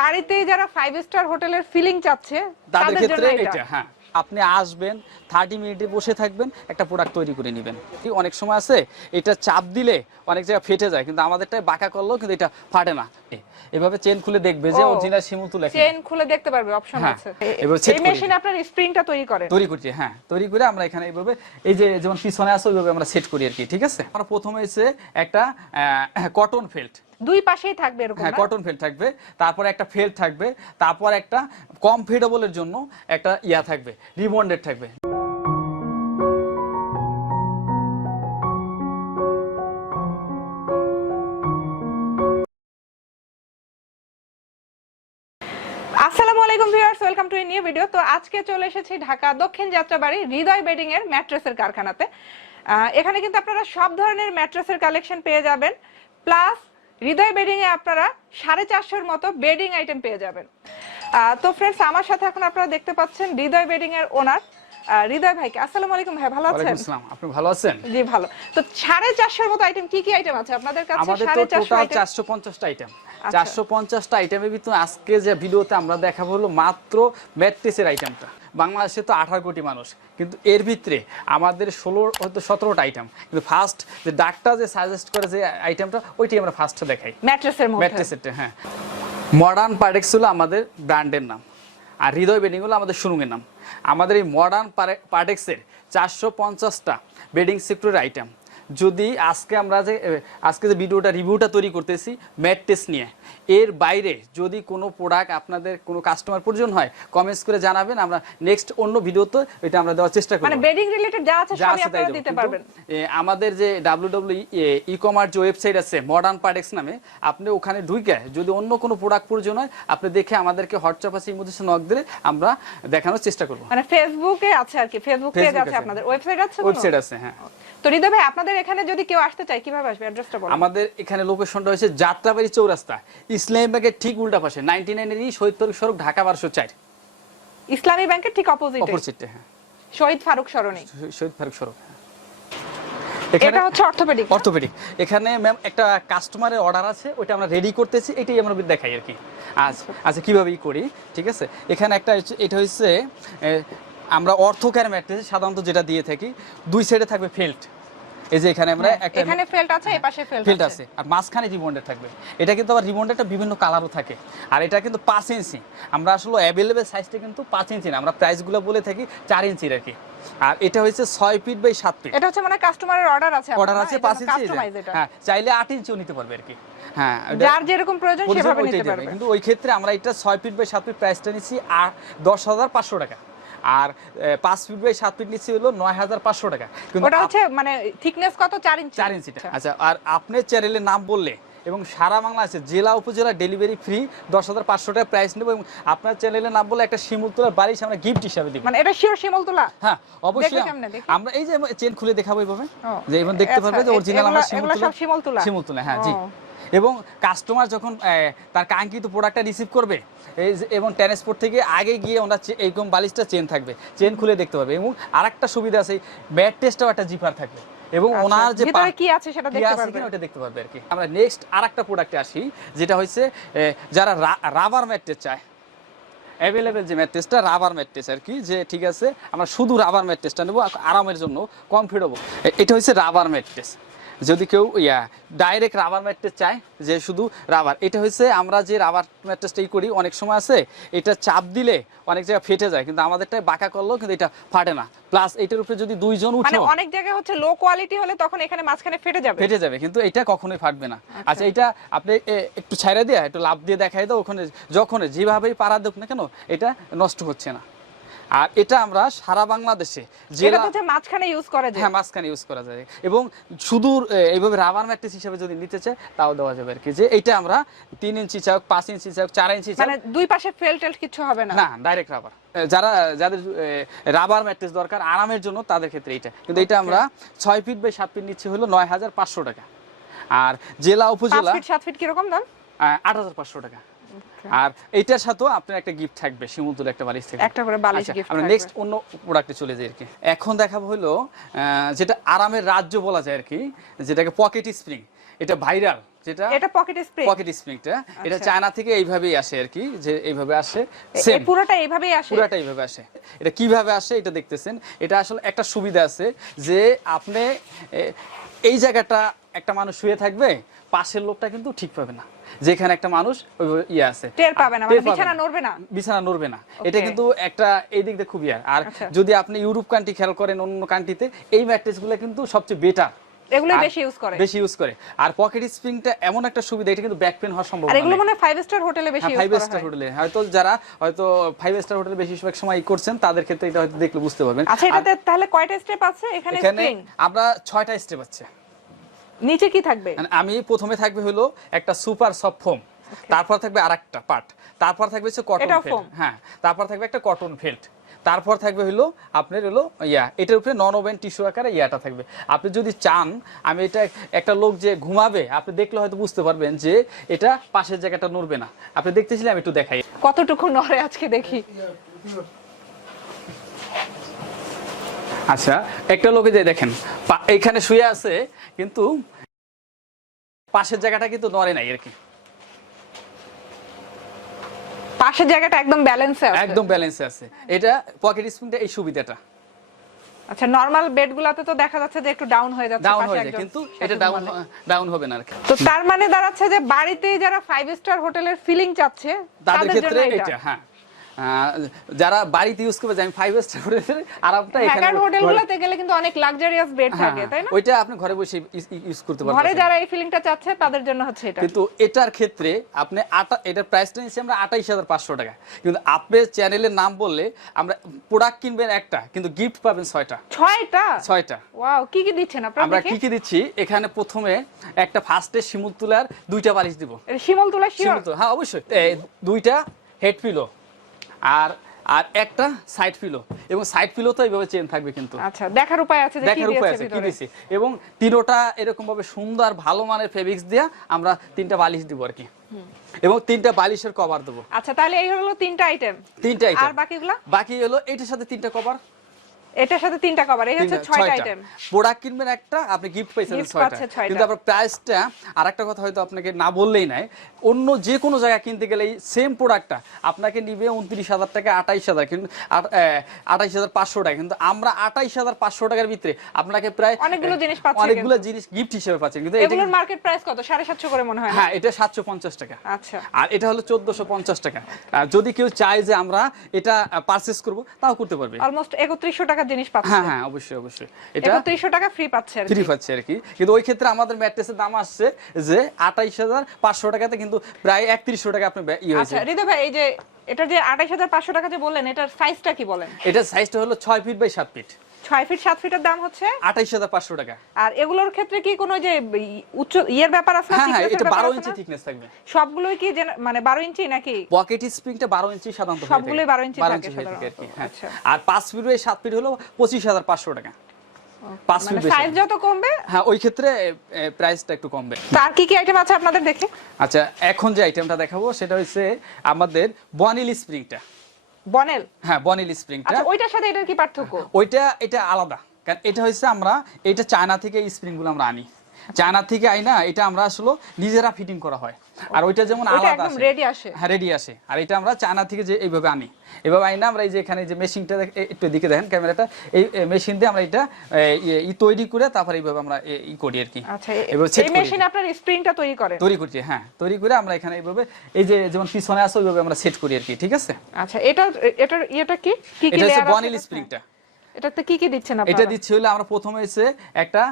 বাড়িতেই যারা 5 স্টার হোটেলের ফিলিং চাচ্ছে তাদের ক্ষেত্রে এটা হ্যাঁ আপনি আসবেন 30 মিনিটে বসে থাকবেন একটা প্রোডাক্ট তৈরি করে নেবেন। অনেক সময় আছে এটা চাপ দিলে অনেক জায়গা ফেটে যায়, কিন্তু আমাদেরটাই বাঁকা করলেও কিন্তু এটা ফাটে না। এভাবে চেন খুলে দেখবে যে অরিজিনাল শিমুল তুলা, চেন খুলে দেখতে পারবে, অপশন আছে। এই মেশিনে আপনার স্প্রিংটা তৈরি করছি, হ্যাঁ তৈরি করে আমরা এখানে এইভাবে এই যে যেমন পিছনে আছে ওইভাবে আমরা সেট করি আর কি। ঠিক আছে, আমরা প্রথমে হচ্ছে একটা কটন ফেল্ট, দুই পাশেই থাকবে এরকম, হ্যাঁ কটন ফেল্ট থাকবে, তারপর একটা ফেল্ট থাকবে, তারপর একটা কমফোর্টেবলের জন্য একটা ইয়া থাকবে, রিবন্ডেড থাকবে। আসসালামু আলাইকুম viewers, welcome to a new video. তো আজকে চলে এসেছি ঢাকা দক্ষিণ যাত্রাবাড়ি হৃদয় বেডিং এর ম্যাট্রেসের কারখানাতে। এখানে কিন্তু আপনারা সব ধরনের ম্যাট্রেসের কালেকশন পেয়ে যাবেন, প্লাস হৃদয় বেডিং এ আপনারা 450 মতো বেডিং আইটেম পেয়ে যাবেন। তো ফ্রেন্ডস, আমার সাথে এখন আপনারা দেখতে পাচ্ছেন হৃদয় বেডিং এর ওনার হৃদয় ভাইকে। আসসালামু আলাইকুম ভাই, ভালো আছেন? ওয়ালাইকুম আসসালাম, আপনি ভালো আছেন? জি ভালো। তো 450 মতো আইটেম, কি কি আইটেম আছে আপনাদের কাছে? আমাদের তো টোটাল 450টা আইটেম। 450টা আইটেমের ভিতরে আজকে যে ভিডিওতে আমরা দেখাবো হলো মাত্র ম্যাট্রেসের আইটেমটা। বাংলাদেশে তো 18 কোটি মানুষ, কিন্তু এর ভিতরে আমাদের 16 হয়তো 17টা আইটেম, কিন্তু ফার্স্ট যে ডাক্তার যে সাজেস্ট করে যে আইটেমটা ওইটাই আমরা ফার্স্টে দেখাই ম্যাট্রেসের মধ্যে। ম্যাট্রেসেরটা হ্যাঁ, মডার্ন পার্টেক্স হলো আমাদের ব্র্যান্ডের নাম, আর হৃদয় বেডিং হলো আমাদের শোরুমের নাম। আমাদের এই মডার্ন পার্টেক্সের 450টা বেডিং সেক্টরের আইটেম। যদি আজকে যে ভিডিওটা রিভিউটা তৈরি করতেছি ম্যাট্রেস নিয়ে, এর বাইরে যদি কোনো প্রোডাক্ট আপনাদের কোনো কাস্টমার প্রয়োজন হয় কমেন্টস করে জানাবেন, আমরা নেক্সট অন্য ভিডিওতে এটা আমরা দেওয়ার চেষ্টা করব। মানে বেডিং রিলেটেড যা আছে সবই আপনারা দিতে পারবেন। আমাদের যে www.ই-কমার্স যে ওয়েবসাইট আছে মডার্ন পার্টেক্স নামে, আপনি ওখানে ঢুকে যদি অন্য কোনো প্রোডাক্ট প্রয়োজন হয় আপনি দেখে আমাদেরকে হোয়াটসঅ্যাপ আছে ইমোতে নক দিলে আমরা দেখানোর চেষ্টা করব। মানে ফেসবুকে আছে আর কি, ফেসবুক পেজ আছে আপনাদের, ওয়েবসাইট আছে? ওয়েবসাইট আছে হ্যাঁ। তো হৃদয় ভাই, আপনাদের এখানে যদি কেউ আসতে চায় কিভাবে আসবে, অ্যাড্রেসটা বলুন। আমাদের এখানে লোকেশনটা হচ্ছে যাত্রাবাড়ি চৌরাস্তা, ইসলামী ব্যাংকের ঠিক উল্টা পাশে, 99 এর শহীদ ফারুক সড়ক, ঢাকা 1204। ইসলামী ব্যাংকের ঠিক অপোজিটে হ্যাঁ, শহীদ ফারুক সরণি, শহীদ ফারুক সড়ক। এটা হচ্ছে অর্থোপেডিক। এখানে ম্যাম একটা কাস্টমারের অর্ডার আছে, ওটা আমরা রেডি করতেছি, এটাই আমরা দেখাই আর কি। আচ্ছা কিভাবে করি, ঠিক আছে। এখানে একটা এটা হচ্ছে আমরা অর্থোকেয়ার ম্যাট্রেস সাধারণত যেটা দিয়ে থাকি, দুই সাইডে থাকবে ফেল্ট। এই যে এখানে আমরা এখানে ফেল্ট আছে, এই পাশে ফেল্ট আছে, আর মাঝখানে রিবন্ডেড থাকবে। এটা কিন্তু আবার রিবন্ডেডটা বিভিন্ন কালারও থাকে, আর এটা কিন্তু 5 ইঞ্চি। আমরা আসলে অ্যাভেলেবেল সাইজটা কিন্তু 5 ইঞ্চি না, আমরা প্রাইসগুলো বলে থাকি 4 ইঞ্চির আর কি। আর এটা হচ্ছে 6 ফিট বাই 7 ফিট। এটা হচ্ছে মানে কাস্টমারের অর্ডার আছে 5 ইঞ্চি, হ্যাঁ চাইলে 8 ইঞ্চিও নিতে পারবে আর কি। হ্যাঁ, যার যেরকম প্রয়োজন সেভাবে নিতে পারবে। কিন্তু ওই ক্ষেত্রে আমরা এটা 6 ফিট বাই 7 ফিট প্রাইসটা নিচ্ছি 10,500 টাকা, আর 5 ফিট বাই 7 ফিট নিচ্ছি হলো 9,500 টাকা। কিন্তু ওটা হচ্ছে মানে থিকনেস কত? 4 ইঞ্চিটা। আচ্ছা, আর আপনি চ্যানেলের নাম বললে এবং সারা বাংলাদেশে জেলা উপজেলা ডেলিভারি ফ্রি, 10,500 টাকা প্রাইস নেব, এবং আপনার চ্যানেলের নাম বলে একটা শিমুল তোলা বালিশ আমরা গিফট হিসাবে দিব। মানে এটা শিওর শিমুল তোলা? হ্যাঁ অবশ্যই। আমরা এই যে চেন খুলে দেখাবো এইভাবে, যে এবং দেখতে পারবে যে অরিজিনাল আমরা শিমুল তোলা হ্যাঁ জি। এবং কাস্টমার যখন তার কাঙ্ক্ষিত প্রোডাক্টটা রিসিভ করবে এবং ট্রান্সপোর্ট থেকে আগে গিয়ে ওনার এইরকম বালিশটা চেন থাকবে, চেন খুলে দেখতে পারবে। এবং আরেকটা সুবিধা আছে, ম্যাট্রেসটাও একটা জিপার থাকবে, এবং ওনার যে ভিতরে কি আছে সেটা দেখতে পারবে, ওটা দেখতে পারবে আর কি। আমরা নেক্সট আরেকটা প্রোডাক্টে আসি, যেটা হচ্ছে যারা রাবার ম্যাট্রেস চায়, অ্যাভেলেবেল যে ম্যাট্রেসটা রাবার ম্যাট্রেস আর কি, যে ঠিক আছে আমরা শুধু রাবার ম্যাট্রেসটা নেবো আরামের জন্য, কমফোর্টেবল। এটা হচ্ছে রাবার ম্যাট্রেস। যদি কেউ ডাইরেক্ট রাবার ম্যাট্রেস চায় যে শুধু রাবার, এটা হচ্ছে আমরা যে রাবার ম্যাট্রেসটাই করি, অনেক সময় আছে এটা চাপ দিলে অনেক জায়গায় ফেটে যায়, কিন্তু আমাদেরটাই বাঁকা করলেও কিন্তু এটা ফাটে না। প্লাস এটার উপরে যদি দুইজন উঠে, মানে অনেক জায়গায় হচ্ছে লো কোয়ালিটি হলে তখন এখানে মাঝখানে ফেটে যাবে, কিন্তু এটা কখনোই ফাটবে না। আচ্ছা, এটা আপনি একটু ছাইড়া দিয়ে একটু লাভ দিয়ে দেখাই দাও, ওখানে যখন যেভাবেই পারা দেখ না কেন এটা নষ্ট হচ্ছে না। আর এটা আমরা সারা বাংলাদেশে মাঝখানে ইউজ করা যায়, হ্যাঁ মাঝখানে ইউজ করা যায়, এবং শুধু এইভাবে রাবার ম্যাট্রেস হিসেবে যদি নিতে চায় তাও দেওয়া যাবে আর কি। যে এটা আমরা 3 ইঞ্চি চাই, 5 ইঞ্চি চাই, 4 ইঞ্চি চাই, মানে দুই পাশে ফেল্ট কিছু হবে না, ডাইরেক্ট রাবার। যাদের রাবার ম্যাট্রেস দরকার আরামের জন্য তাদের ক্ষেত্রে এটা। কিন্তু এটা আমরা 6 ফিট বাই 7 ফিট নিচ্ছি হলো 9,500 টাকা, আর জেলা উপজেলা 5 ফিট 7 ফিট কিরকম দাম? 8,500 টাকা। আর এইটার সাথেও আপনার একটা গিফট থাকবে, শিমুল তুলে একটা বালিশ থেকে একটা করে বালিশ গিফট থাকবে। আমরা নেক্সট অন্য প্রোডাক্টে চলে যাই আর কি। এখন দেখাবো হলো যেটা আরামের রাজ্য বলা যায় আর কি, যেটাকে পকেট স্প্রিং। এটা ভাইরাল, যেটা এটা পকেট স্প্রিং, পকেট স্প্রিংটা এটা চায়না থেকে এইভাবেই আসে আর কি, যে এইভাবে আসে, সেম পুরোটা এইভাবেই আসে, পুরোটা এইভাবে আসে। এটা কিভাবে আসে এটা দেখতেছেন। এটা আসলে একটা সুবিধা আছে যে আপনি এই জায়গাটা একটা মানুষ শুয়ে থাকবে, পাশের লোকটা কিন্তু ঠিক পাবে না, যেখানে একটা মানুষ ইয়ে আছে টের পাবে না, মানে বিছানা নড়বে না, বিছানা নড়বে না। এটা কিন্তু একটা এই দিক দিয়ে খুবই আর যদি আপনি ইউরোপ কান্ট্রি খেয়াল করেন, অন্য কান্ট্রিতে এই ম্যাট্রেসগুলো কিন্তু সবচেয়ে বেটার, এগুলো বেশি ইউজ করে। আর পকেট স্প্রিংটা এমন একটা সুবিধা, এটা কিন্তু ব্যাক পেন হওয়ার সম্ভাবনা নেই। আর এগুলো মানে 5 স্টার হোটেলে বেশি ইউজ করা হয়। 5 স্টার হোটেলে হয়তো যারা 5 স্টার হোটেলে বেশি সময় করছেন, তাদের ক্ষেত্রে এটা হয়তো দেখলে বুঝতে পারবেন। আচ্ছা, এটাতে তাহলে কয়টা স্টেপ আছে এখানে? স্প্রিং আমরা 6টা স্টেপ আছে। নিচে কি থাকবে? আমি প্রথমে থাকবে হলো একটা সুপার সফট ফোম, তারপর থাকবে আরেকটা পার্ট, তারপর থাকবে হচ্ছে কটন ফেল্ট, হ্যাঁ, তারপর থাকবে একটা কটন ফেল্ট, তারপর থাকবে হলো আপনার হলো এটার উপরে নন ওভেন টিস্যু আকারে ইয়াটা থাকবে। আপনি যদি চান আমি এটা একটা লোক যে ঘুমাবে, আপনি দেখলে হয়তো বুঝতে পারবেন যে এটা পাশের জায়গাটা নড়বে না। আপনি দেখতেছিলেন, আমি একটু দেখাই কতটুকু নড়ে আজকে দেখি। আচ্ছা, একটা লোকে যে দেখেন এখানে শুয়ে আছে, কিন্তু পাশের জায়গাটা কিন্তু নড়ে নাই আর কি, পাশের জায়গাটা একদম ব্যালেন্সে আছে, একদম ব্যালেন্সে আছে। এটা পকেট স্প্রিংটা এই সুবিধাটা। আচ্ছা, নরমাল বেডগুলোতে তো দেখা যাচ্ছে যে একটু ডাউন হয়ে যাচ্ছে, ডাউন হয়ে যায়, কিন্তু এটা ডাউন হবে না আর কি। তো তার মানে দাঁড়াচ্ছে যে বাড়িতেই যারা 5 স্টার হোটেলের ফিলিং চাচ্ছে তাদের ক্ষেত্রে এটা, হ্যাঁ, যারা বাড়িতে ইউজ করবে, আমি 5 স্টার হোটেলের আরামটা এখানে হোটেলগুলোতে গেলে কিন্তু অনেক লাক্সারিয়াস বেড থাকে, তাই না? ওইটা আপনি ঘরে বসে ইউজ করতে পারবেন। ঘরে যারা এই ফিলিংটা চাচ্ছে তাদের জন্য হচ্ছে এটা। কিন্তু এটার ক্ষেত্রে আপনি এটার প্রাইসটা নিচ্ছি আমরা 28500 টাকা, কিন্তু আপনার চ্যানেলের নাম বললে আমরা প্রোডাক্ট কিনবেন একটা, কিন্তু গিফট পাবেন 6টা। 6টা ওয়াও, কি কি দিচ্ছেন আপনারা? আমরা কি কি দিচ্ছি এখানে? প্রথমে একটা ফার্স্টে শিমুল তুলার 2টা বালিশ দিব। শিমুল তুলা শিওর? হ্যাঁ, অবশ্যই। 2টা হেড পিলো আর একটা সাইড পিলো, এবং সাইড পিলো তো এইভাবে চেন থাকবে, কিন্তু আচ্ছা, দেখার উপায় আছে যে কি দিয়েছে, এবং তিনোটা এরকম ভাবে সুন্দর ভালো মানের ফেব্রিক্স দিয়ে আমরা 3টা বালিশ দিব আর কি, এবং 3টা বালিশের কভার দেব। আচ্ছা, তাহলে এই হলো 3টা আইটেম। আর বাকিগুলো? বাকি হলো এটার সাথে 3টা কভার, এটার সাথে 3টা কভার, এই হচ্ছে 6টা আইটেম। প্রোডাক্ট কিনবেন একটা, আপনি গিফট পাইছেন 6টা। কিন্তু আপনার প্রাইসটা আরেকটা কথা হয়তো আপনাকে না বললেই নাই, অন্য যে কোনো জায়গায় কিনতে গেলে এই সেম প্রোডাক্টটা আপনাকে নিবে 29000 টাকা, 28000, কিন্তু 28500 টাকা, কিন্তু আমরা 28500 টাকার ভিতরে আপনাকে প্রায় অনেকগুলো জিনিস পাচ্ছেন, অনেকগুলো জিনিস গিফট হিসেবে পাচ্ছেন। কিন্তু এগুলোর মার্কেট প্রাইস কত? 750 করে মনে হয়। হ্যাঁ, এটা 750 টাকা। আচ্ছা, আর এটা হলো 1450 টাকা। যদি কেউ চায় যে আমরা এটা পারচেজ করব, তাও করতে পারবে। অলমোস্ট 3100 টাকার জিনিস পাচ্ছে। হ্যাঁ, অবশ্যই। এটা 3100 টাকা ফ্রি পাচ্ছে আর কি। কিন্তু ওই ক্ষেত্রে আমাদের ম্যাট্রেসের দাম আসছে যে 28500 টাকাতে, কিন্তু প্রায় 3100 টাকা আপনি আচ্ছা, হৃদয় ভাই, এই যে এটা যে 28500 টাকা যে বললেন, এটার সাইজটা কি বলেন? এটার সাইজটা হলো 6 ফিট বাই 7 ফিট। 6 ফিট 7 ফিটের দাম হচ্ছে 28500 টাকা। আর এগুলোর ক্ষেত্রে কি কোনো যে উচ্চ ইয়ের ব্যাপার আছে না? হ্যাঁ, এটা 12 ইঞ্চি থিকনেস থাকবে। সবগুলোই কি মানে 12 ইঞ্চি নাকি? পকেট স্প্রিংটা 12 ইঞ্চি সাধারণত থাকে, সবগুলোই 12 ইঞ্চি থাকে সাধারণত। আচ্ছা, আর 5 ফিট বাই 7 ফিট হলো 25500 টাকা। 5 ফিট মানে সাইজ যত কমবে, হ্যাঁ, ওই ক্ষেত্রে প্রাইসটা একটু কমবে। তার কি কি আইটেম আছে আপনাদের দেখে? আচ্ছা, এখন যে আইটেমটা দেখাবো সেটা হচ্ছে আমাদের বনিল স্প্রিংটা। বনেল? হ্যাঁ, বনিল স্প্রিংটা। আচ্ছা, ওইটার সাথে এটার কি পার্থক্য? এটা আলাদা, কারণ এটা হচ্ছে আমরা এটা চায়না থেকে এই স্প্রিংগুলো আমরা আনি, চায়না থেকে আইনা এটা আমরা আসলে নিজেরা ফিটিং করা হয়। আর ওইটা যেমন আলাদা একদম রেডি আসে। হ্যাঁ, রেডি আসে। আর এটা আমরা চায়না থেকে যে এইভাবে আনি, এভাবে আইনা আমরা এই যে এখানে যে মেশিনটা একটু দিকে দেখেন ক্যামেরাটা, এই মেশিন দিয়ে আমরা এটা তৈরি করে তারপর এইভাবে আমরা করি আর কি। আচ্ছা, এই মেশিনে আপনার স্প্রিংটা তৈরি করছি। হ্যাঁ, তৈরি করে আমরা এখানে এইভাবে এই যে যেমন পিছনে আছে ওইভাবে আমরা সেট করি আর কি, ঠিক আছে? আচ্ছা, এটা কি এটা হচ্ছে বনিল স্প্রিংটা। এটাতে কি কি দিচ্ছেন আপনারা? এটা দিচ্ছি হলো আমরা প্রথমে হচ্ছে একটা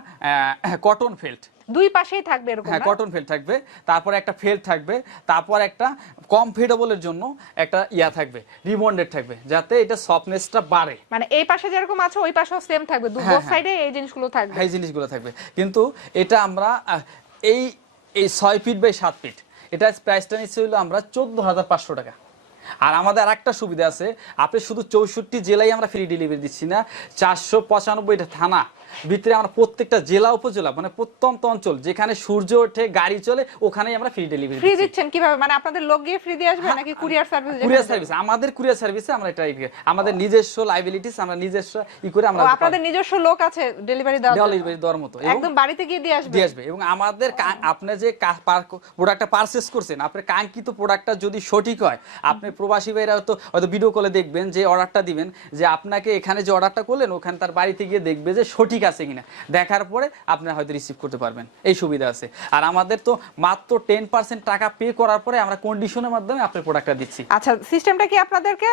কটন ফেল্ট, দুই পাশেই থাকবে এরকম, হ্যাঁ, কটন ফেল্ট থাকবে, তারপর একটা ফেল্ট থাকবে, তারপর একটা কমফোর্টেবলের জন্য একটা থাকবে, রিবন্ডেড থাকবে, যাতে এটা সফটনেসটা বাড়ে। মানে এই পাশে যেরকম আছে ওই পাশেও সেম থাকবে, দুই সাইডে এই জিনিসগুলো থাকবে। এই জিনিসগুলো থাকবে, কিন্তু এটা আমরা এই 6 ফিট বাই 7 ফিট, এটা প্রাইসটা নিচ্ছে হলো আমরা 14500 টাকা। আর আমাদের আরেকটা সুবিধা আছে, আপনি শুধু 64 জেলায় আমরা ফ্রি ডেলিভারি দিচ্ছি না, 495টা থানা ভিতরে আমরা প্রত্যেকটা জেলা উপজেলা মানে প্রত্যন্ত অঞ্চল যেখানে সূর্য ওঠে গাড়ি চলে ওখানেই আমরা ফ্রি ডেলিভারি ফ্রি দিচ্ছেন কিভাবে মানে আপনাদের লোক গিয়ে ফ্রি দিয়ে আসবে নাকি কুরিয়ার সার্ভিস কুরিয়ার সার্ভিস আমাদের কুরিয়ার সার্ভিসে আমরা এটা আমাদের নিজস্ব লাইবিলিটিস আমরা নিজস্ব করে আমরা আপনাদের নিজস্ব লোক আছে ডেলিভারি দেওয়ার মতো একদম বাড়িতে গিয়ে দিয়ে আসবে এবং আমাদের আপনি যে প্রোডাক্টটা পারচেজ করছেন আপনার কাঙ্ক্ষিত প্রোডাক্টটা যদি সঠিক হয় আপনি প্রবাসী ভাইরা হয়তো ভিডিও কলে দেখবেন যে অর্ডারটা দিবেন যে আপনাকে এখানে যে অর্ডারটা করলেন ওখানে তার বাড়িতে গিয়ে দেখবে যে সঠিক আছে কিনা দেখার পরে আপনি হয়তো রিসিভ করতে পারবেন এই সুবিধা আছে আর আমাদের তো মাত্র 10% টাকা পে করার পরে আমরা কন্ডিশনের মাধ্যমে আপনার প্রোডাক্টটা দিচ্ছি আচ্ছা সিস্টেমটা কি আপনাদেরকে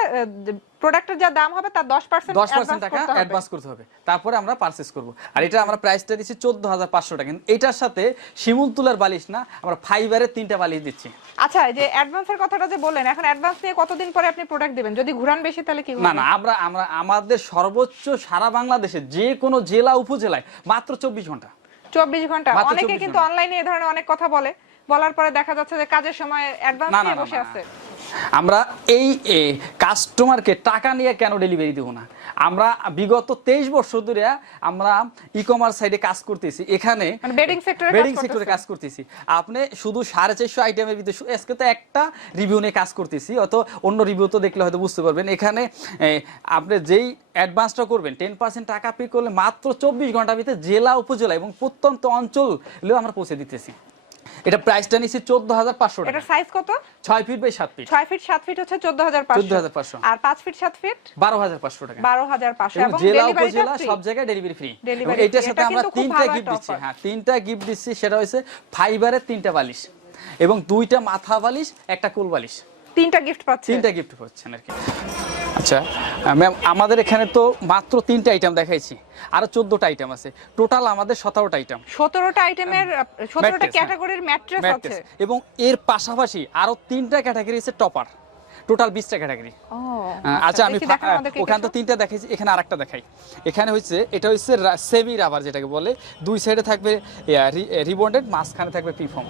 প্রোডাক্টের যা দাম হবে তার 10% টাকা অ্যাডভান্স করতে হবে তারপরে আমরা পারচেজ করব আর এটা আমরা প্রাইসটা দিচ্ছি 14500 টাকা কিন্তু এটার সাথে শিমুল তুলার বালিশ না আমরা ফাইবারের 3টা বালিশ দিচ্ছি আচ্ছা এই যে অ্যাডভান্সের কথাটা যে বললেন এখন অ্যাডভান্স নিয়ে কতদিন পরে আপনি প্রোডাক্ট দিবেন যদি ঘুরান বেশি তাহলে কি না আমরা আমাদের সর্বোচ্চ সারা বাংলাদেশে যে কোনো জেলা উপজেলায় মাত্র 24 ঘন্টা 24 ঘন্টা অনেকে কিন্তু অনলাইনে এই ধরনের অনেক কথা বলার পরে দেখা যাচ্ছে যে কাজের সময় অ্যাডভান্স নিয়ে বসে আছে আমরা এই কাস্টমারকে টাকা নিয়ে কেন ডেলিভারি দেব না আমরা বিগত 23 বছর ধরে আমরা ই-কমার্স সাইডে কাজ করতেছি এখানে মানে বেডিং সেক্টরে কাজ করতেছি আপনি শুধু 450 আইটেমের ভিতরে আজকে তো একটা রিভিউ নিয়ে কাজ করতেছি অত অন্য রিভিউ তো দেখলে হয়তো বুঝতে পারবেন এখানে আপনি যেই অ্যাডভান্সটা করবেন 10% টাকা পে করলে মাত্র 24 ঘন্টার ভিতরে জেলা উপজেলা এবং প্রত্যন্ত অঞ্চলেও আমরা পৌঁছে দিতেছি এটা প্রাইসটা নিচে 14500 টাকা এটা সাইজ কত 6 feet by 7 feet 6 feet 7 feet হচ্ছে 14500 আর 5 ফিট 7 ফিট 12500 টাকা 12500 এবং জেলা উপজেলা সব জায়গায় ডেলিভারি ফ্রি এবং এটার সাথে আমরা 3টা গিফট দিচ্ছি হ্যাঁ 3টা গিফট দিচ্ছি সেটা হইছে ফাইবারের 3টা বালিশ এবং 2টা মাথা বালিশ একটা কোল বালিশ 3টা গিফট পাচ্ছেন আর কি আচ্ছা ম্যাম আমাদের এখানে তো মাত্র 3টা আইটেম দেখাইছি আরো 14টা আইটেম আছে টোটাল আমাদের 17টা আইটেম 17টা আইটেমের 17টা ক্যাটাগরির ম্যাট্রেস আছে এবং এর পাশাপাশি আরো 3টা ক্যাটাগরি আছে টপার টোটাল 20টা ক্যাটাগরি আচ্ছা আমি ওখানে তো 3টা দেখাইছি এখানে আরেকটা দেখাই এখানে হচ্ছে এটা হচ্ছে সেমি রাবার যেটাকে বলে দুই সাইডে থাকবে রিবন্ডেড মাঝখানে থাকবে পিফর্ম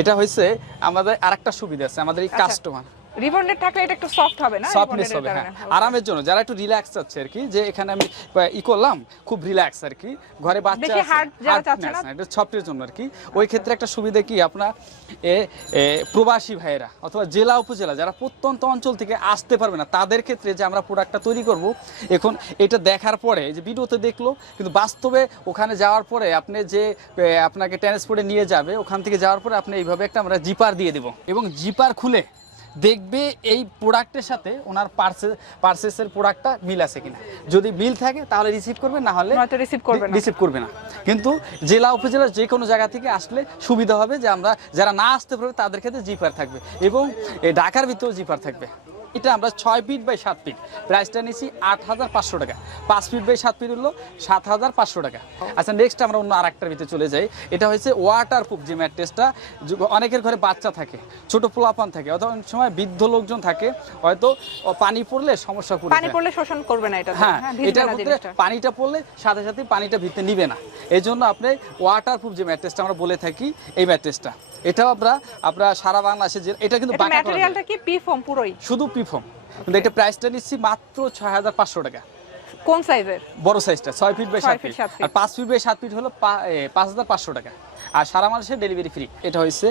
এটা হচ্ছে আমাদের আরেকটা সুবিধা আছে আমাদের এই কাস্টমার রিবন্ডেড থাকলে এটা একটু সফট হবে না সফটনেস হবে হ্যাঁ আরামের জন্য যারা একটু রিল্যাক্স চাচ্ছে আর কি যে এখানে আমি করলাম খুব রিল্যাক্স আর কি ঘরে বাচ্চা বেশি হার্ড যারা চাচ্ছে না এটা সফটের জন্য আর কি ওই ক্ষেত্রে একটা সুবিধা কি আপনার প্রবাসী ভাইয়েরা অথবা জেলা উপজেলা যারা প্রত্যন্ত অঞ্চল থেকে আসতে পারবে না তাদের ক্ষেত্রে যে আমরা প্রোডাক্টটা তৈরি করব এখন এটা দেখার পরে যে ভিডিওতে দেখলো কিন্তু বাস্তবে ওখানে যাওয়ার পরে আপনি যে আপনাকে ট্রান্সপোর্টে নিয়ে যাবে ওখান থেকে যাওয়ার পরে আপনি এইভাবে একটা আমরা জিপার দিয়ে দেব এবং জিপার খুলে দেখবে এই প্রোডাক্টের সাথে ওনার পারচেসের প্রোডাক্টটা মিল আছে কিনা যদি মিল থাকে তাহলে রিসিভ করবে না হলে রিসিভ করবে না কিন্তু জেলা উপজেলা যে কোনো জায়গা থেকে আসলে সুবিধা হবে যে আমরা যারা না আসতে পারবে তাদের ক্ষেত্রে জিপার থাকবে এবং ঢাকার ভিতরেও জিপার থাকবে এটা আমরা 6 ফিট বাই 7 ফিট প্রাইসটা নিয়েছি 8500 টাকা 5 ফিট বাই 7 ফিট হলো 7500 টাকা আচ্ছা নেক্সট আমরা অন্য আরেকটার ভিতরে চলে যাই এটা হচ্ছে ওয়াটারপ্রুফ যে ম্যাট্রেসটা অনেকের ঘরে বাচ্চা থাকে ছোট পোলাপান থাকে অথবা অনেক সময় বৃদ্ধ লোকজন থাকে হয়তো পানি পড়লে সমস্যা পড়ে পানি পড়লে শোষণ করবে না এটা হ্যাঁ এটার মধ্যে পানিটা পড়লে সাথে সাথে পানিটা ভিতরে নিবে না এইজন্য আপনি ওয়াটারপ্রুফ যে ম্যাট্রেসটা আমরা বলে থাকি এই ম্যাট্রেসটা এটাও আমরা সারা বাংলাদেশে এটা কিন্তু ম্যাটেরিয়ালটা কি পিফর্ম পুরোই শুধু পিফর্ম কিন্তু এটা প্রাইসটা নিচ্ছি মাত্র 6500 টাকা কোন সাইজের বড় সাইজটা 6 ফিট বাই 7 ফিট আর 5 ফিট বাই 7 ফিট হলো 5500 টাকা আর সারা বাংলাদেশে ডেলিভারি ফ্রি এটা হইছে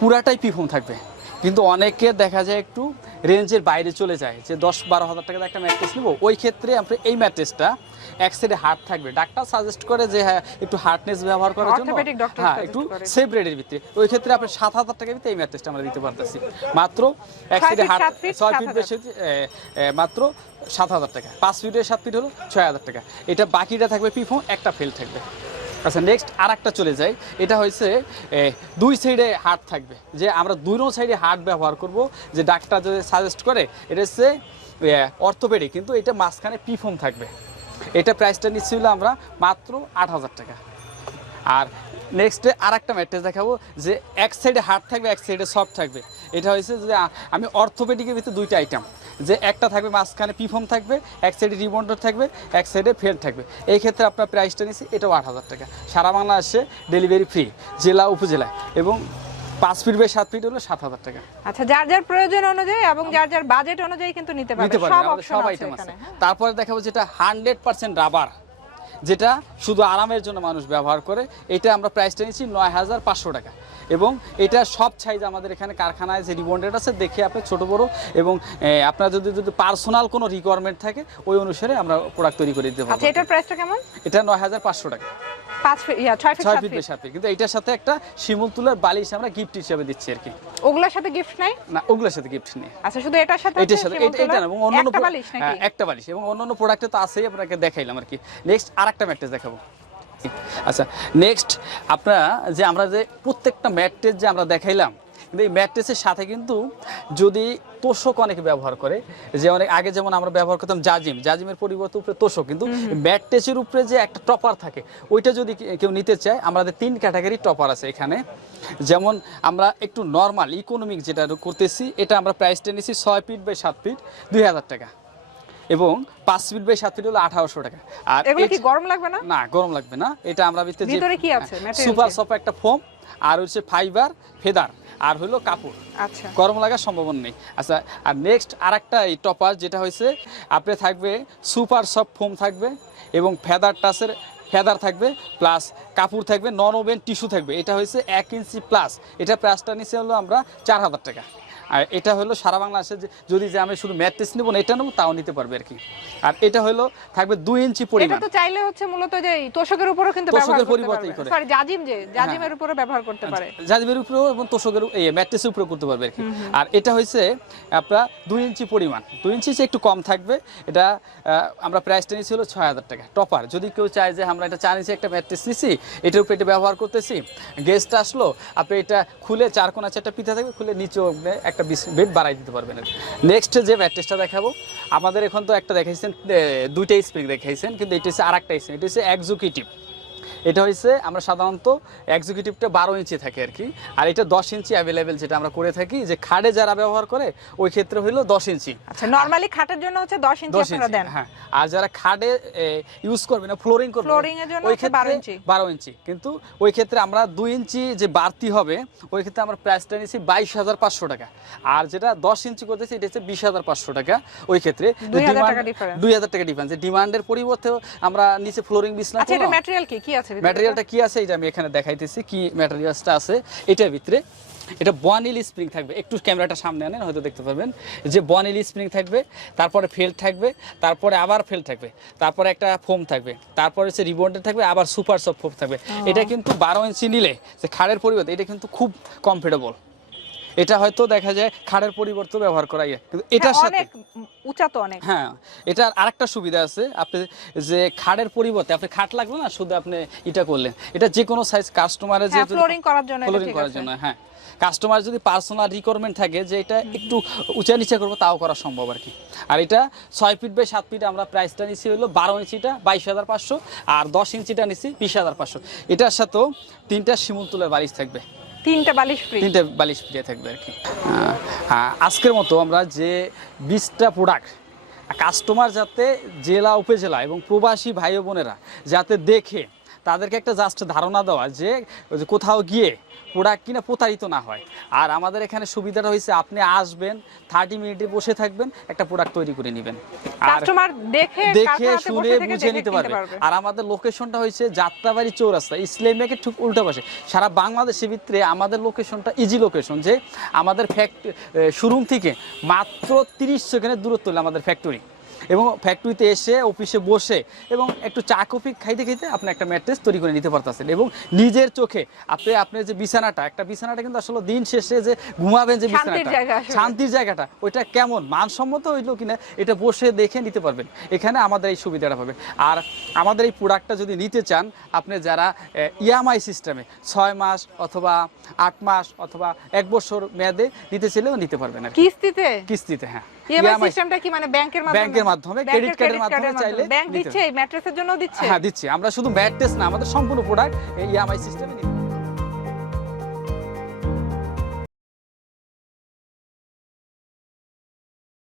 পুরাটাই পিফর্ম থাকবে কিন্তু অনেকে দেখা যায় একটু রেঞ্জের বাইরে চলে যায় যে 10-12 হাজার টাকার একটা ম্যাট্রেস নিব ওই ক্ষেত্রে আপনি এই ম্যাট্রেসটা এক সাইডে হার্ড থাকবে ডাক্তার সাজেস্ট করে যে হ্যাঁ একটু হার্ডনেস ব্যবহার করার জন্য হ্যাঁ একটু সেফ রেটের ভিতরে ওই ক্ষেত্রে আপনি 7000 টাকার ভিতরে এই ম্যাট্রেসটা আমরা দিতে পারতেছি মাত্র এক সাইডে হার্ড 6 ফিট বেশি মাত্র 7000 টাকা 5 ফিটের 7 ফিট হলো 6000 টাকা এটা বাকিটা থাকবে পিফর্ম একটা ফেল থাকবে আচ্ছা নেক্সট আরেকটা চলে যাই এটা হচ্ছে দুই সাইডে হার্ড থাকবে যে আমরা দুই সাইডে হার্ড ব্যবহার করব যে ডাক্তার যদি সাজেস্ট করে এটা হচ্ছে অর্থোপেডিক কিন্তু এটা মাঝখানে পিফর্ম থাকবে এটা প্রাইসটা নিচ্ছিল আমরা মাত্র 8000 টাকা আর নেক্সটে আরেকটা ম্যাট্রেস দেখাবো যে এক সাইডে হার্ড থাকবে এক সাইডে সফট থাকবে এটা হয়েছে যে আমি অর্থোপেডিকের ভিতরে দুইটা আইটেম যে একটা থাকবে মাঝখানে পিফর্ম থাকবে এক সাইডে রিবন্ডার থাকবে এক সাইডে ফেল থাকবে এই ক্ষেত্রে আপনার প্রাইসটা নিচ্ছি এটাও 8000 টাকা সারা বাংলাদেশে ডেলিভারি ফ্রি জেলা উপজেলায় এবং 5 ফিট বাই 7 ফিট হলো 7000 টাকা আচ্ছা যার যার প্রয়োজন অনুযায়ী এবং যার যার বাজেট অনুযায়ী কিন্তু নিতে পারবে সব অপশন আছে এখানে তারপরে দেখাবো যেটা 100% রাবার যেটা শুধু আরামের জন্য মানুষ ব্যবহার করে। এটা আমরা প্রাইসটা নিচ্ছি ৯,৫০০ টাকা। এবং এটা সব সাইজ আমাদের এখানে কারখানায় যে রিবন্ডেড আছে, দেখে আপনি ছোট বড় এবং আপনার যদি পার্সোনাল কোনো রিকোয়ারমেন্ট থাকে ওই অনুসারে আমরা প্রোডাক্ট তৈরি করে দিতে পারবো। আচ্ছা, এটার প্রাইসটা কেমন? এটা ৯,৫০০ টাকা, 6 ফিট 7 ফিট। কিন্তু এটার সাথে একটা শিমুল তুলার বালিশ আমরা গিফট হিসেবে দিচ্ছি আর কি। ওগুলোর সাথে গিফট নাই? না, ওগুলোর সাথে গিফট নেই। আচ্ছা, শুধু এটার সাথে এটা না, এবং অন্যান্য একটা বালিশ এবং অন্যান্য প্রোডাক্টে তো আছেই, আপনাকে দেখাইলাম আর কি। নেক্সট আরেকটা ম্যাট্রেস দেখাবো। আচ্ছা, নেক্সট আমরা যে প্রত্যেকটা ম্যাট্রেস যে আমরা দেখাইলাম, কিন্তু এই ম্যাট্রেসের সাথে কিন্তু যদি তোষক অনেকে ব্যবহার করে, যে অনেক আগে যেমন আমরা ব্যবহার করতাম জাজিমের পরিবর্তে উপরে তোষক, কিন্তু ম্যাট্রেসের উপরে যে একটা টপার থাকে ওইটা যদি কেউ নিতে চায়, আমাদের 3 ক্যাটাগরি টপার আছে এখানে। যেমন আমরা একটু নর্মাল ইকোনমিক যেটা করতেছি, এটা আমরা প্রাইসটা নিচ্ছি 6 ফিট বাই 7 ফিট 2,000 টাকা, এবং 5 ফিট বাই 7 ফিট হলো 1,800 টাকা। আর এগুলো কি গরম লাগবে না? না, গরম লাগবে না। এটা আমরা ভিতরে কি আছে? সুপার সফট একটা ফোম, আর হচ্ছে ফাইবার, ফেদার, আর হলো কাপড়। আচ্ছা, গরম লাগার সম্ভাবনা নেই। আচ্ছা, আর নেক্সট আরেকটা এই টপার যেটা হয়েছে আপনি থাকবে সুপার সফট ফোম থাকবে, এবং ফেদার টাচের ফেদার থাকবে, প্লাস কাপড় থাকবে, নন ওভেন টিস্যু থাকবে। এটা হয়েছে 1 ইঞ্চি প্লাস। এটা প্রাইসটা নিচে হলো আমরা 4,000 টাকা। আর এটা হলো সারা বাংলাদেশে যদি আমি শুধু ম্যাট্রেস নেবো না এটা নেবো তাও নিতে পারবে আর কি। আর এটা হলো থাকবে 2 ইঞ্চি পরিমাণ। এটা তো চাইলে হচ্ছে মূলত যে তোষকের উপরও কিন্তু ব্যবহার করতে পারবে। সরি, জাজিমের উপরও ব্যবহার করতে পারে। জাজিমের উপরেও এবং তোষকের ম্যাট্রেসের উপরেও করতে পারবে আর কি। আর এটা হইছে আপনার 2 ইঞ্চি পরিমাণ, 2 ইঞ্চি একটু কম থাকবে। এটা আমরা প্রাইসটা নিয়েছি হলো 6,000 টাকা টপার। যদি কেউ চায় যে আমরা এটা 4 ইঞ্চি একটা ম্যাট্রেস নিছি, এটার উপরে এটা ব্যবহার করতেছি, গেস্ট আসলো, আপনি এটা খুলে 4 কোণা 4টা পিঠা থাকবে, খুলে নিচেও একটা বেড বাড়াই দিতে পারবেন। নেক্সট যে ম্যাট্রেসটা দেখাবো, আমাদের এখন তো একটা দেখাইছেন, 2টা স্প্রিং দেখাইছেন, কিন্তু এটা হচ্ছে আরেকটা স্প্রিং। এটা হচ্ছে এক্সিকিউটিভ। এটা হচ্ছে আমরা সাধারণত এক্সিকিউটিভটা 12 ইঞ্চি থাকে আর কি, আর এটা 10 ইঞ্চি অ্যাভেলেবেল যেটা আমরা করে থাকি, যে খাটে যারা ব্যবহার করে ওই ক্ষেত্রে হলো 10 ইঞ্চি। আচ্ছা, নরমালি খাটের জন্য হচ্ছে 10 ইঞ্চি আপনারা দেন। হ্যাঁ, আর যারা খাটে ইউজ করবে না, ফ্লোরিং করবে, ফ্লোরিং এর জন্য 12 ইঞ্চি। কিন্তু ওই ক্ষেত্রে আমরা 2 ইঞ্চি যে বাড়তি হবে ওই ক্ষেত্রে আমরা প্রাইসটা নিয়েছি 22,500 টাকা। আর যেটা 10 ইঞ্চি করতেছি এটা হচ্ছে 20,500 টাকা। ওই ক্ষেত্রে 2,000 টাকা ডিফারেন্স। ডিমান্ডের পরিবর্তে আমরা নিচে ফ্লোরিং বিছনা। আচ্ছা, এটা ম্যাটেরিয়াল কি আছে? ম্যাটেরিয়ালটা কি আছে এটা আমি এখানে দেখাইতেছি, কি ম্যাটেরিয়ালসটা আছে এটার ভিতরে। এটা বনিল স্প্রিং থাকবে, একটু ক্যামেরাটা সামনে আনেন হয়তো দেখতে পারবেন, যে বনিল স্প্রিং থাকবে, তারপরে ফেল্ট থাকবে, তারপরে আবার ফেল্ট থাকবে, তারপরে একটা ফোম থাকবে, তারপরে হচ্ছে রিবন্ডেড থাকবে, আবার সুপার সফট ফোম থাকবে। এটা কিন্তু 12 ইঞ্চি নিলে যে খাড়ের পরিবর্তে এটা কিন্তু খুব কমফোর্টেবল। এটা হয়তো দেখা যায় খাড়ের পরিবর্তে ব্যবহার করা যায়, কিন্তু এটার সাথে অনেক উঁচা তো অনেক। হ্যাঁ, এটার আরেকটা সুবিধা আছে, আপনি যে খাড়ের পরিবর্তে আপনি খাট লাগলো না, শুধু আপনি এটা করলেন, এটা যে কোনো সাইজ কাস্টমারের যে ফ্লোরিং করার জন্য, হ্যাঁ, কাস্টমার যদি পার্সোনাল রিকোয়ারমেন্ট থাকে যে এটা একটু উঁচা নিচে করবো তাও করা সম্ভব আর কি। আর এটা 6 ফিট বাই 7 ফিট আমরা প্রাইসটা নিচ্ছি হলো 12 ইঞ্চিটা 22,500, আর 10 ইঞ্চিটা নিচ্ছি 20,500। এটার সাথেও 3টা শিমুল তুলার বালিশ থাকবে, 3টা বালিশ ফ্রি থাকবে আর কি। আজকের মতো আমরা যে 20টা প্রোডাক্ট কাস্টমার যাতে জেলা উপজেলা এবং প্রবাসী ভাই বোনেরা যাতে দেখে তাদেরকে একটা জাস্ট ধারণা দেওয়া যে কোথাও গিয়ে প্রোডাক্ট কিনা প্রতারিত না হয়। আর আমাদের এখানে সুবিধাটা হয়েছে আপনি আসবেন, 30 মিনিটে বসে থাকবেন, একটা প্রোডাক্ট তৈরি করে নেবেন, কাস্টমার দেখে শুনে বুঝে নিতে পারবে। আর আমাদের লোকেশনটা হয়েছে যাত্রাবাড়ি চৌরাস্তা, ইসলাম ব্যাংকের ঠিক উল্টা পাশে। সারা বাংলাদেশের ভিতরে আমাদের লোকেশনটা ইজি লোকেশন, যে আমাদের শোরুম থেকে মাত্র 30 সেকেন্ডের দূরত্ব হলে আমাদের ফ্যাক্টরি, এবং ফ্যাক্টরিতে এসে অফিসে বসে এবং একটু চা কফি খাইতে খাইতে আপনি একটা ম্যাট্রেস তৈরি করে নিতে পারতেছেন, এবং নিজের চোখে আপনার যে বিছানাটা কিন্তু আসলে দিন শেষে যে ঘুমাবেন যে বিছানাটা, শান্তির জায়গাটা ওইটা কেমন মানসম্মত হইলো কিনা এটা বসে দেখে নিতে পারবেন। এখানে আমাদের এই সুবিধাটা পাবেন। আর আমাদের এই প্রোডাক্টটা যদি নিতে চান, আপনি যারা ইএমআই সিস্টেমে 6 মাস অথবা 8 মাস অথবা 1 বছর মেয়াদে নিতে চাইলেও নিতে পারবেন আর কিস্তিতে। হ্যাঁ, ইএমআই সিস্টেমটা কি মানে ব্যাংকের মাধ্যমে, ক্রেডিট কার্ডের মাধ্যমে চাইলে ব্যাংক দিচ্ছে, এই ম্যাট্রেসের জন্য দিচ্ছে। হ্যাঁ, দিচ্ছে। আমরা শুধু ম্যাট্রেস না, আমাদের সম্পূর্ণ প্রোডাক্ট ইএমআই সিস্টেমে